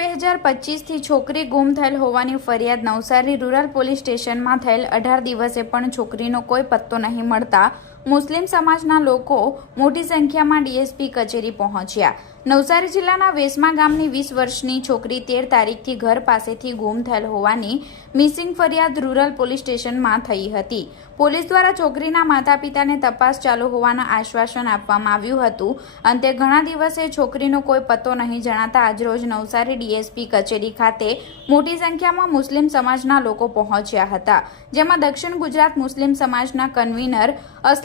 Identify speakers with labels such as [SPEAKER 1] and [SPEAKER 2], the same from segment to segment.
[SPEAKER 1] હજાર પચીસથી છોકરી ગુમ થયેલ હોવાની ફરિયાદ નવસારી રૂરલ પોલીસ સ્ટેશનમાં થયેલ અઢાર દિવસે પણ છોકરીનો કોઈ પત્તો નહીં મળતા મુસ્લિમ સમાજના લોકો મોટી સંખ્યામાં ડીએસપી કચેરી પહોંચ્યા. નવસારી જિલ્લાના વેસમા ગામની વીસ વર્ષની છોકરી તેર તારીખથી ઘર પાસેથી ગુમ થયેલ હોવાની મિસિંગ ફરિયાદ રૂરલ પોલીસ સ્ટેશનમાં થઈ હતી. પોલીસ દ્વારા છોકરીના માતા પિતાને તપાસ ચાલુ હોવાનું આશ્વાસન આપવામાં આવ્યું હતું. અંતે ઘણા દિવસે છોકરીનો કોઈ પત્તો નહીં જણાતા આજરોજ નવસારી ડીએસપી કચેરી ખાતે મોટી સંખ્યામાં મુસ્લિમ સમાજના લોકો પહોંચ્યા હતા. જેમાં દક્ષિણ ગુજરાત મુસ્લિમ સમાજના કન્વીનર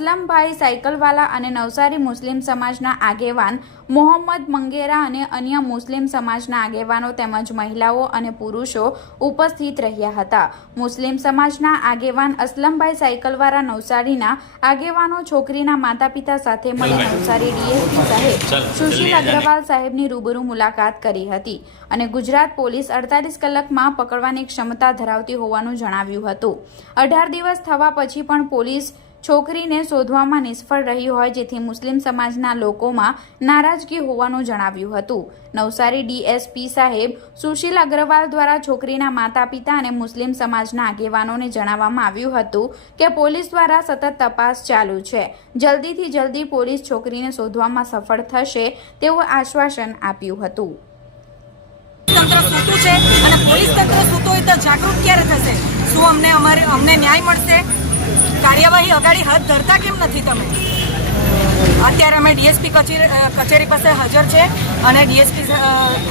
[SPEAKER 1] અસલમભાઈ સાયકલવાલા અને નવસારી મુસ્લિમ સમાજના આગેવાન મોહમ્મદ મંગેરા અને અન્ય મુસ્લિમ સમાજના આગેવાનો તેમજ મહિલાઓ અને પુરુષો ઉપસ્થિત રહ્યા હતા. મુસ્લિમ સમાજના આગેવાન અસલમભાઈ સાયકલવાળા નવસારીના આગેવાનો છોકરીના માતા પિતા સાથે મળી નવસારી ડીએસપી સાહેબ સુશીલ અગ્રવાલ સાહેબની રૂબરૂ મુલાકાત કરી હતી અને ગુજરાત પોલીસ અડતાલીસ કલાકમાં પકડવાની ક્ષમતા ધરાવતી હોવાનું જણાવ્યું હતું. અઢાર દિવસ થવા પછી પણ પોલીસ છોકરીને શોધવામાં નિષ્ફળ રહી હોય જેથી મુસ્લિમ સમાજના લોકોમાં નારાજગી હોવાનું જણાવ્યું હતું. નવસારી ડીએસપી સાહેબ સુશીલ અગ્રવાલ દ્વારા છોકરીના માતા પિતા અને મુસ્લિમ સમાજના આગેવાનોને જણાવવામાં આવ્યું હતું કે પોલીસ દ્વારા સતત તપાસ ચાલુ છે. જલ્દીથી જલ્દી પોલીસ છોકરીને શોધવામાં સફળ થશે તેવું આશ્વાસન આપ્યું હતું.
[SPEAKER 2] તંત્ર સૂતું છે અને પોલીસ તંત્ર સૂતું હોય તો જાગૃત ક્યારે થશે? શું અમને અમારે અમને ન્યાય મળશે? કાર્યવાહી અગાડી હાથ ધરતા કેમ નથી તમે? અત્યારે અમે ડીએસપી કચેરી કચેરી પાસે હાજર છે અને ડીએસપી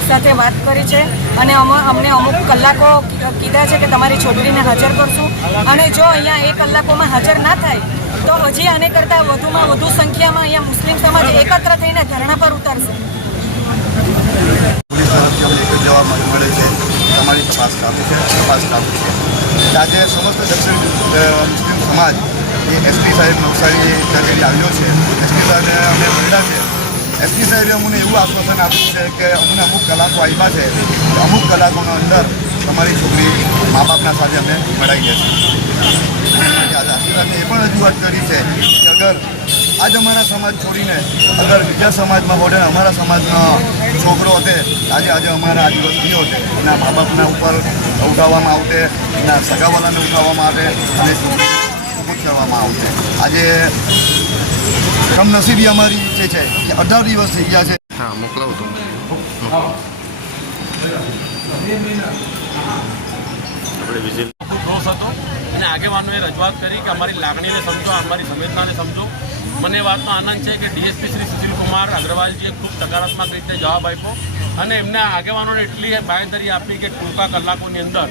[SPEAKER 2] સાથે વાત કરી છે અને અમ- અમને અમુક કલાકો કીધા છે કે તમારી છોકરીને હાજર કરશું. અને જો અહીંયા એ કલાકોમાં હાજર ના થાય, તો હજી આને કરતાં વધુમાં વધુ સંખ્યામાં અહીંયા મુસ્લિમ સમાજ એકત્ર થઈને ધરણા પર ઉતરશે.
[SPEAKER 3] પોલીસ તમારી તપાસ કાપી છે. તપાસ કાપી છે. આજે સમસ્ત દક્ષિણ મુસ્લિમ સમાજ એ એસપી સાહેબ નવસારી ખાતે આવ્યો છે. એસપી સાહેબને અમે મળ્યા છે. એસપી સાહેબે અમને એવું આશ્વાસન આપ્યું છે કે અમને અમુક કલાકો આપ્યા છે. અમુક કલાકોના અંદર તમારી છોકરી મા બાપના સાથે અમે મળાઈ જશે. આશીર્વાદને એ પણ રજૂઆત કરી છે કે અગર આજ અમારા સમાજ છોડીને અગર બીજા સમાજમાં હોતે અમારા સમાજનો છોકરો હતે આજે આજે અમારા આદિવાસીઓ છે એના મા બાપના ઉપર ઉઠાવવામાં આવતે એના સગાવાલાને ઉઠાવવામાં આવે અને કરવામાં આવશે આજે કમનસીબી અમારી જે છે કે અઢાર દિવસ થઈ ગયા છે.
[SPEAKER 4] હા મોકલાવો તો. આપણે વિઝિટ
[SPEAKER 5] ખૂબ રોષ હતો. અને આગેવાનોએ રજૂઆત કરી કે અમારી લાગણીને સમજો અમારી સંવેદનાને સમજો. મને વાતનો આનંદ છે કે ડીએસપી શ્રી સુશીલકુમાર અગ્રવાલજીએ ખૂબ સકારાત્મક રીતે જવાબ આપ્યો અને એમના આગેવાનોને એટલી બાંયધરી આપી કે ટૂંકા કલાકોની અંદર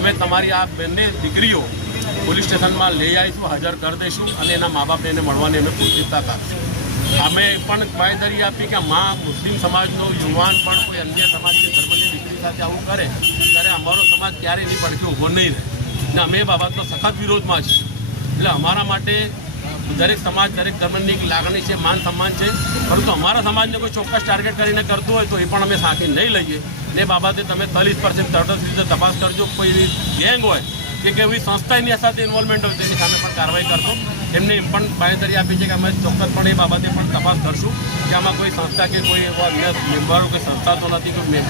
[SPEAKER 5] અમે તમારી આ બંને દીકરીઓ પોલીસ સ્ટેશનમાં લઈ આવીશું, હાજર કરી દઈશું અને એના મા બાપને એને મળવાની અમે પૂછતા હતા અમે પણ બાંયધરી આપી કે મા મુસ્લિમ સમાજનો યુવાન પણ કોઈ અન્ય સમાજની ધર્મની દીકરી સાથે આવું કરે, ત્યારે અમારો સમાજ ક્યારેય એની પડખે ઊભો નહીં રહે. અને અમે એ બાબતનો સખત વિરોધમાં છીએ. એટલે અમારા માટે દરેક સમાજ, દરેક ધર્મની એક લાગણી છે, માન સન્માન છે. પરંતુ અમારા સમાજને કોઈ ચોક્કસ ટાર્ગેટ કરીને કરતું હોય તો એ પણ અમે સાથે નહીં લઈએ. એ બાબતે તમે ચાલીસ પર્સન્ટ તટસ્થ રીતે તપાસ કરજો. કોઈ એવી ગેંગ હોય કે કે એવી સંસ્થા એની સાથે ઇન્વોલ્વમેન્ટ હોય તેની સામે પણ કાર્યવાહી કરશો. એમને એમ પણ બાંયધરી આપી છે કે અમે ચોક્કસપણે એ બાબતે પણ તપાસ કરશું કે આમાં કોઈ સંસ્થા કે કોઈ એવા અન્ય મેમ્બરો કે સંસ્થા તો નથી કે કોઈ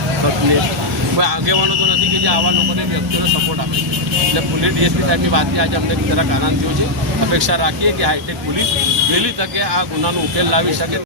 [SPEAKER 5] આગેવાનો તો નથી કે જે આવા લોકોને વ્યક્તિઓને સપોર્ટ આપે છે. એટલે પોલીસ ડીએસપી સાહેબની વાતથી આજે અમને જરાક આનંદ થયો છે. અપેક્ષા રાખીએ કે હાઈટેક પોલીસ વહેલી તકે આ ગુનાનો ઉકેલ લાવી શકે.